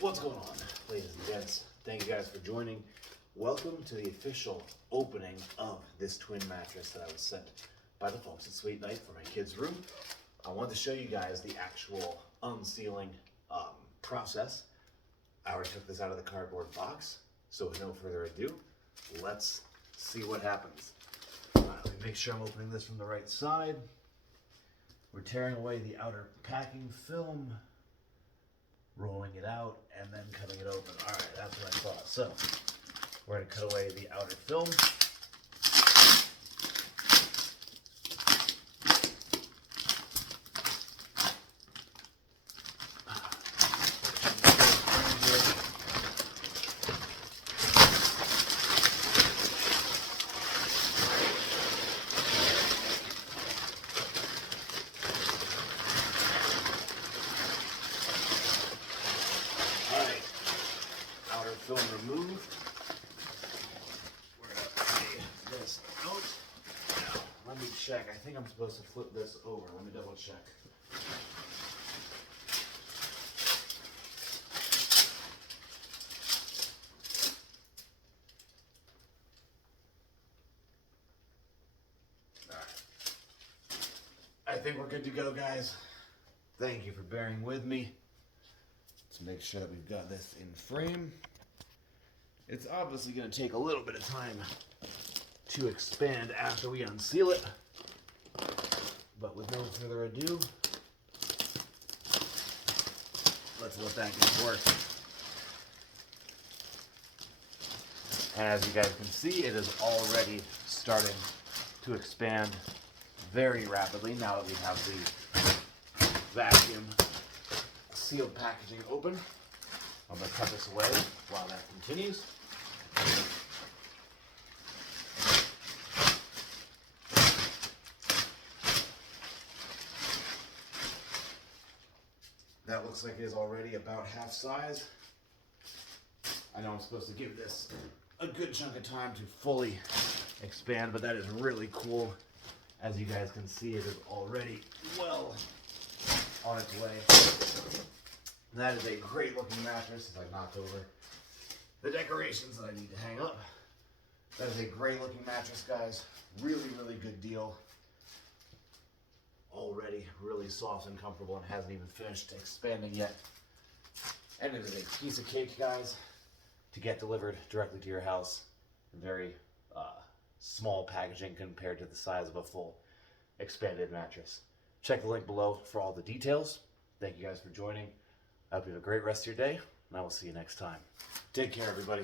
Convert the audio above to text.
What's going on, ladies and gents? Thank you guys for joining. Welcome to the official opening of this twin mattress that I was sent by the folks at Sweet Night for my kids' room. I wanted to show you guys the actual unsealing process. I already took this out of the cardboard box, so with no further ado, let's see what happens. Let me make sure I'm opening this from the right side. We're tearing away the outer packing film, rolling it out, and then cutting it open. All right, that's what I thought. So we're going to cut away the outer film. Film removed. We're going to lay this out. Now, let me check. I think I'm supposed to flip this over. Let me double check. All right. I think we're good to go, guys. Thank you for bearing with me. Let's make sure that we've got this in frame. It's obviously going to take a little bit of time to expand after we unseal it, but with no further ado, let's let that get to work. And as you guys can see, it is already starting to expand very rapidly now that we have the vacuum sealed packaging open. I'm going to cut this away while that continues. That looks like it is already about half size. I know I'm supposed to give this a good chunk of time to fully expand, but that is really cool. As you guys can see, it is already well on its way. That is a great looking mattress. If I knocked over the decorations that I need to hang up. That is a great looking mattress, guys. Really, really good deal. Already really soft and comfortable and hasn't even finished expanding yet. And it is a piece of cake, guys, to get delivered directly to your house. Very small packaging compared to the size of a full expanded mattress. Check the link below for all the details. Thank you guys for joining. I hope you have a great rest of your day, and I will see you next time. Take care, everybody.